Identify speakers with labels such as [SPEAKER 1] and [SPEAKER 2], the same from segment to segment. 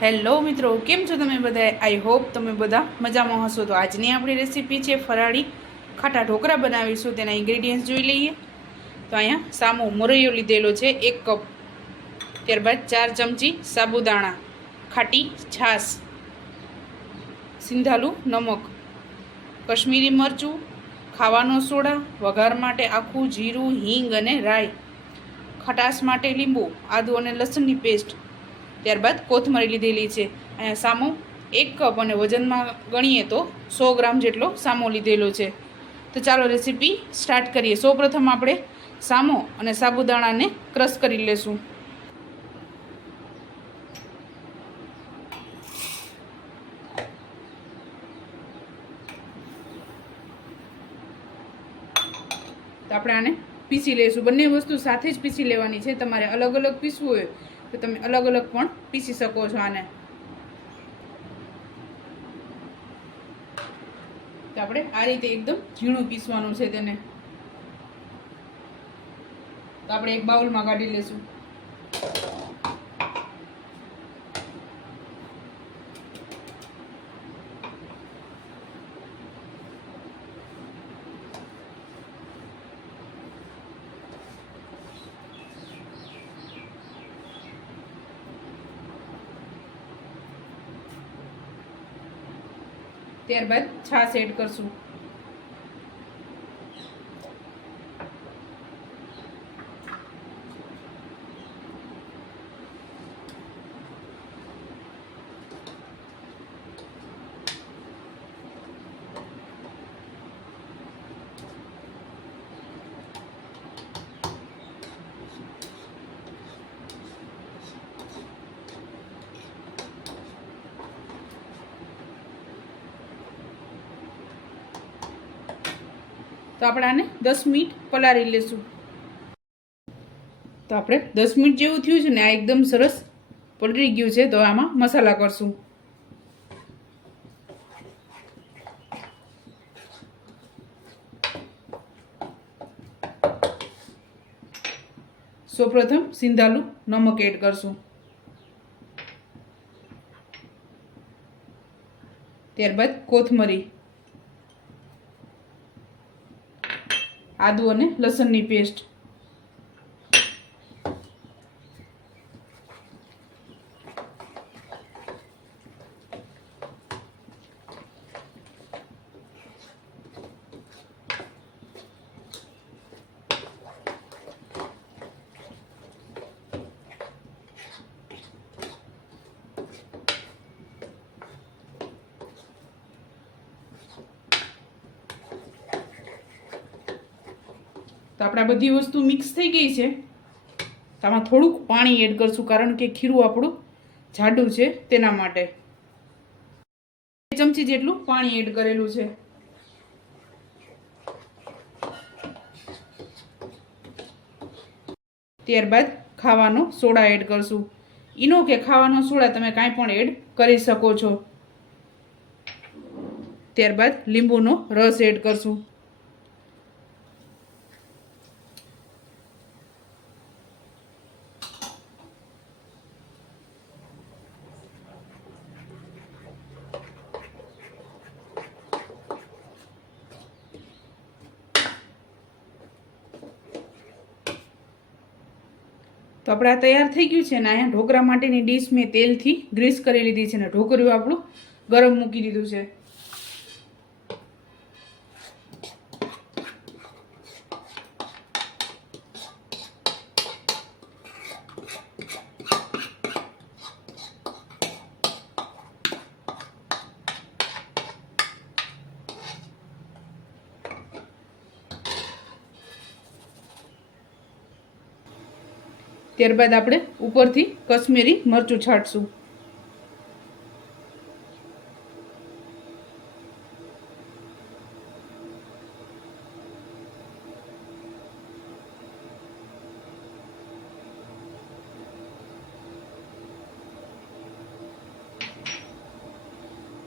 [SPEAKER 1] Hello મિત્રો, કેમ છો તમે બધા આઈ હોપ તમે બધા મજામાં હશો. તો આજની આપણી રેસીપી છે ફરાળી ખાટા ઢોકળા બનાવીશું. તેના ઇન્ગ્રેડિયન્ટ્સ જોઈ લઈએ. તો અહીંયા સામો મરૈયો લીધેલો છે, એક કપ. ત્યારબાદ ચાર ચમચી સાબુદાણા, ખાટી છાશ, સિંધાલું નમક, કશ્મીરી મરચું, ખાવાનો સોડા, વઘાર માટે આખું જીરું, હિંગ અને રાઈ, ખટાશ માટે લીંબુ, આદુ અને લસણની પેસ્ટ ત્યારબાદ કોથમરી લીધેલી છે. અને સામો એક કપ અને વજનમાં ગણીએ તો સો ગ્રામ જેટલો સામો લીધેલો છે. તો ચાલો રેસીપી સ્ટાર્ટ કરીએ. સૌપ્રથમ આપણે સામો અને સાબુદાણાને ક્રશ કરી લેશું. તો આપણે આને પીસી લઈશું બંને વસ્તુ સાથે જ પીસી લેવાની છે. તમારે અલગ અલગ પીસવું હોય તો તમે અલગ અલગ પણ પીસી શકો છો આને. તો આપણે આ રીતે એકદમ ઝીણું પીસવાનું છે તેને. તો આપણે એક બાઉલમાં કાઢી લેશું. ત્યારબાદ છાશ એડ કરશું. તો આપણે આને દસ મિનિટ પલાળી લેશું. તો આપણે દસ મિનિટ જેવું થયું છે ને આ એકદમ સરસ પલળી ગયું છે, તો આમાં મસાલા કરશું. સૌપ્રથમ સિંધાલું નમક એડ કરશું. ત્યારબાદ કોથમરી. આદુ અને લસણની પેસ્ટ તો આપણે આ બધી વસ્તુ મિક્સ થઈ ગઈ છે. આમાં થોડુંક પાણી એડ કરશું કારણ કે ખીરું આપણું જાડું છે તેના માટે. ચમચી જેટલું પાણી એડ કરેલું છે. ત્યારબાદ ખાવાનો સોડા એડ કરશું. ઈનો કે ખાવાનો સોડા તમે કાંઈ પણ એડ કરી શકો છો. ત્યારબાદ લીંબુનો રસ એડ કરશું. તો આપણે આ તૈયાર થઈ ગયું છે ને અહીંયા ઢોકળા માટેની ડીશ મેં તેલથી ગ્રીસ કરી લીધી છે ને ઢોકળ્યું આપણું ગરમ મૂકી દીધું છે. ત્યારબાદ આપણે ઉપરથી કશ્મીરી મરચું છાંટશું.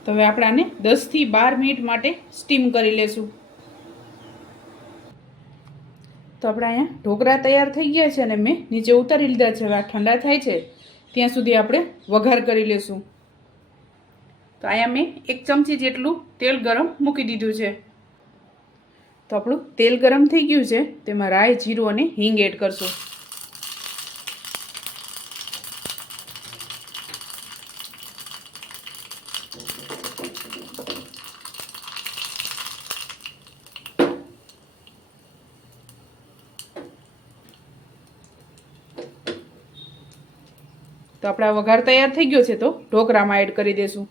[SPEAKER 1] તો હવે આપણે આને દસથી બાર મિનિટ માટે સ્ટીમ કરી લેશું. તો આપણે અહીંયા ઢોકળા તૈયાર થઈ ગયા છે અને મેં નીચે ઉતારી લીધા છે. હવે ઠંડા થાય છે, ત્યાં સુધી આપણે વઘાર કરી લેશું. તો અહીંયા મેં એક ચમચી જેટલું તેલ ગરમ મૂકી દીધું છે. તો આપણું તેલ ગરમ થઈ ગયું છે. તેમાં રાઈ, જીરું અને હિંગ એડ કરશું. તો આપણા વઘાર તૈયાર થઈ ગયો છે તો ઢોકળામાં એડ કરી દેશું.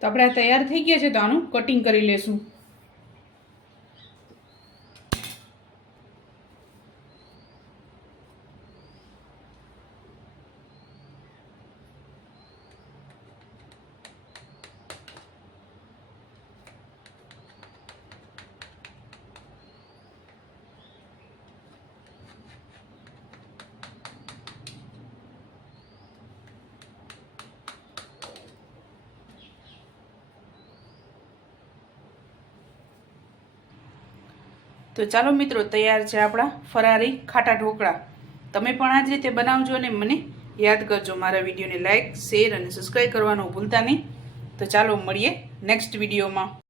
[SPEAKER 1] તો આપણે આ તૈયાર થઈ ગયા છે તો આનું કટિંગ કરી લેશું. તો ચાલો મિત્રો, તૈયાર છે આપણા ફરારી ખાટા ઢોકળા. તમે પણ આ જ રીતે બનાવજો અને મને યાદ કરજો મારા વિડીયોને લાઇક શેર અને સબસ્ક્રાઈબ કરવાનું ભૂલતા નહીં. તો ચાલો મળીએ નેક્સ્ટ વિડીયોમાં.